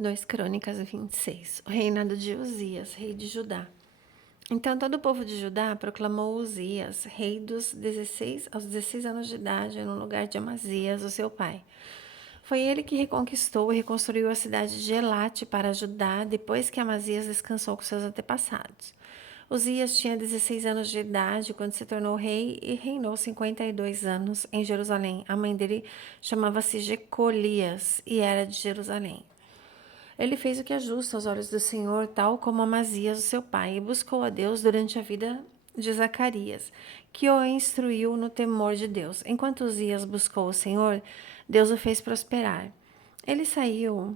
2 Crônicas 26. O reinado de Uzias, rei de Judá. Então todo o povo de Judá proclamou Uzias, rei aos 16 anos de idade, no lugar de Amazias, o seu pai. Foi ele que reconquistou e reconstruiu a cidade de Elate para Judá, depois que Amazias descansou com seus antepassados. Uzias tinha 16 anos de idade quando se tornou rei e reinou 52 anos em Jerusalém. A mãe dele chamava-se Jecolias e era de Jerusalém. Ele fez o que é justo aos olhos do Senhor, tal como Amazias, o seu pai, e buscou a Deus durante a vida de Zacarias, que o instruiu no temor de Deus. Enquanto Uzias buscou o Senhor, Deus o fez prosperar. Ele saiu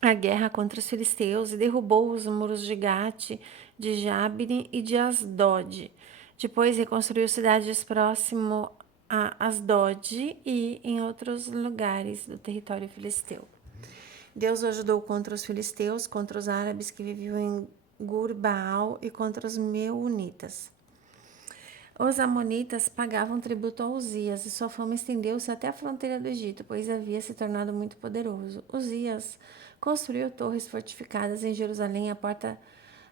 à guerra contra os filisteus e derrubou os muros de Gate, de Jabne e de Asdod. Depois reconstruiu cidades próximo a Asdod e em outros lugares do território filisteu. Deus o ajudou contra os filisteus, contra os árabes que viviam em Gur-Baal e contra os meunitas. Os amonitas pagavam tributo a Uzias e sua fama estendeu-se até a fronteira do Egito, pois havia se tornado muito poderoso. Uzias construiu torres fortificadas em Jerusalém, à porta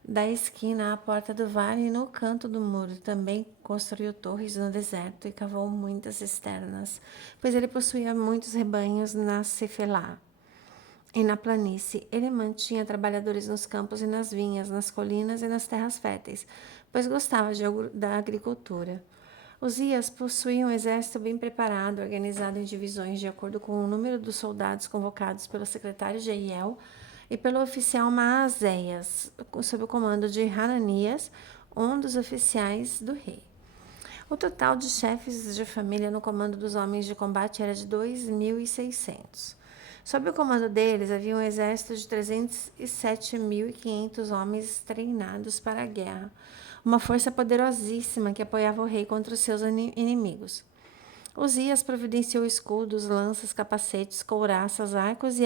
da esquina, à porta do vale e no canto do muro. Também construiu torres no deserto e cavou muitas cisternas, pois ele possuía muitos rebanhos na Cefelá. E na planície, ele mantinha trabalhadores nos campos e nas vinhas, nas colinas e nas terras férteis, pois gostava da agricultura. Uzias possuía um exército bem preparado, organizado em divisões de acordo com o número dos soldados convocados pelo secretário Jeiel e pelo oficial Maazéias, sob o comando de Hananias, um dos oficiais do rei. O total de chefes de família no comando dos homens de combate era de 2.600. Sob o comando deles havia um exército de 307.500 homens treinados para a guerra, uma força poderosíssima que apoiava o rei contra os seus inimigos. Uzias providenciou escudos, lanças, capacetes, couraças, arcos e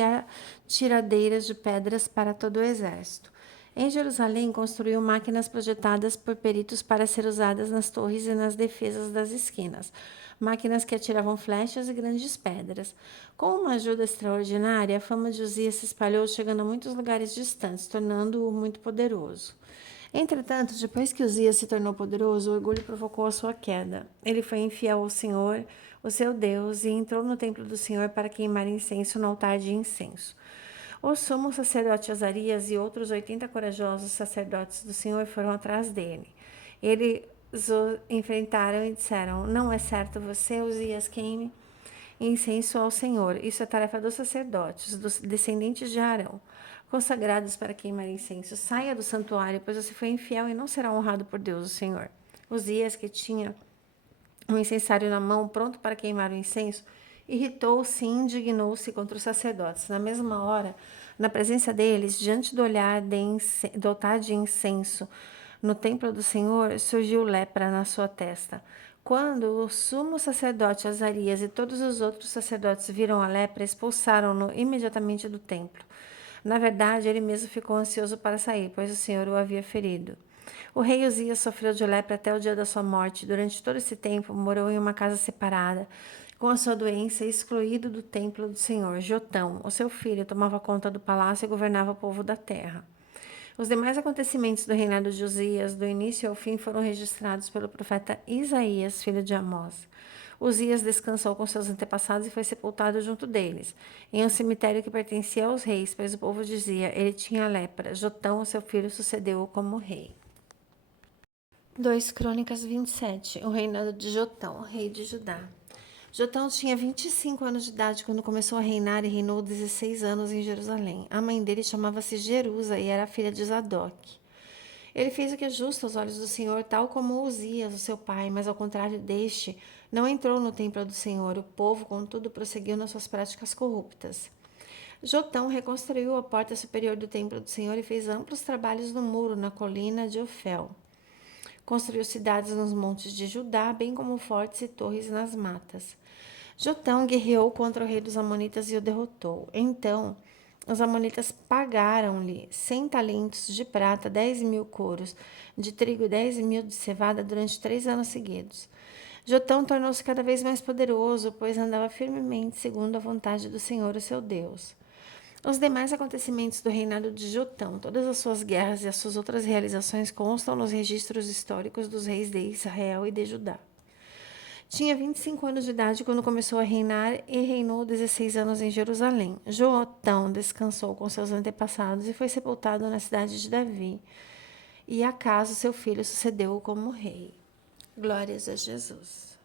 tiradeiras de pedras para todo o exército. Em Jerusalém, construiu máquinas projetadas por peritos para ser usadas nas torres e nas defesas das esquinas, máquinas que atiravam flechas e grandes pedras. Com uma ajuda extraordinária, a fama de Uzias se espalhou, chegando a muitos lugares distantes, tornando-o muito poderoso. Entretanto, depois que Uzias se tornou poderoso, o orgulho provocou a sua queda. Ele foi infiel ao Senhor, o seu Deus, e entrou no templo do Senhor para queimar incenso no altar de incenso. O sumo sacerdote Azarias e outros 80 corajosos sacerdotes do Senhor foram atrás dele. Eles o enfrentaram e disseram: Não é certo você, Uzias, queime incenso ao Senhor. Isso é tarefa dos sacerdotes, dos descendentes de Arão, consagrados para queimar incenso. Saia do santuário, pois você foi infiel e não será honrado por Deus, o Senhor. Uzias, que tinha um incensário na mão, pronto para queimar o incenso, irritou-se e indignou-se contra os sacerdotes. Na mesma hora, na presença deles, diante do do altar de incenso, no templo do Senhor, surgiu lepra na sua testa. Quando o sumo sacerdote Azarias e todos os outros sacerdotes viram a lepra, expulsaram-no imediatamente do templo. Na verdade, ele mesmo ficou ansioso para sair, pois o Senhor o havia ferido. O rei Uzias sofreu de lepra até o dia da sua morte. Durante todo esse tempo, morou em uma casa separada, com a sua doença, excluído do templo do Senhor. Jotão, o seu filho, tomava conta do palácio e governava o povo da terra. Os demais acontecimentos do reinado de Uzias, do início ao fim, foram registrados pelo profeta Isaías, filho de Amós. Uzias descansou com seus antepassados e foi sepultado junto deles, em um cemitério que pertencia aos reis, pois o povo dizia, ele tinha lepra. Jotão, seu filho, sucedeu-o como rei. 2 Crônicas 27. O reinado de Jotão, rei de Judá. Jotão tinha 25 anos de idade quando começou a reinar e reinou 16 anos em Jerusalém. A mãe dele chamava-se Jerusa e era filha de Zadok. Ele fez o que é justo aos olhos do Senhor, tal como Uzias, o seu pai, mas ao contrário deste, não entrou no templo do Senhor. O povo, contudo, prosseguiu nas suas práticas corruptas. Jotão reconstruiu a porta superior do templo do Senhor e fez amplos trabalhos no muro, na colina de Ofel. Construiu cidades nos montes de Judá, bem como fortes e torres nas matas. Jotão guerreou contra o rei dos Amonitas e o derrotou. Então, os Amonitas pagaram-lhe 100 talentos de prata, 10.000 coros de trigo e 10.000 de cevada durante 3 anos seguidos. Jotão tornou-se cada vez mais poderoso, pois andava firmemente segundo a vontade do Senhor, o seu Deus. Os demais acontecimentos do reinado de Jotão, todas as suas guerras e as suas outras realizações constam nos registros históricos dos reis de Israel e de Judá. Tinha 25 anos de idade quando começou a reinar e reinou 16 anos em Jerusalém. Jotão descansou com seus antepassados e foi sepultado na cidade de Davi. E acaso seu filho sucedeu-o como rei. Glórias a Jesus.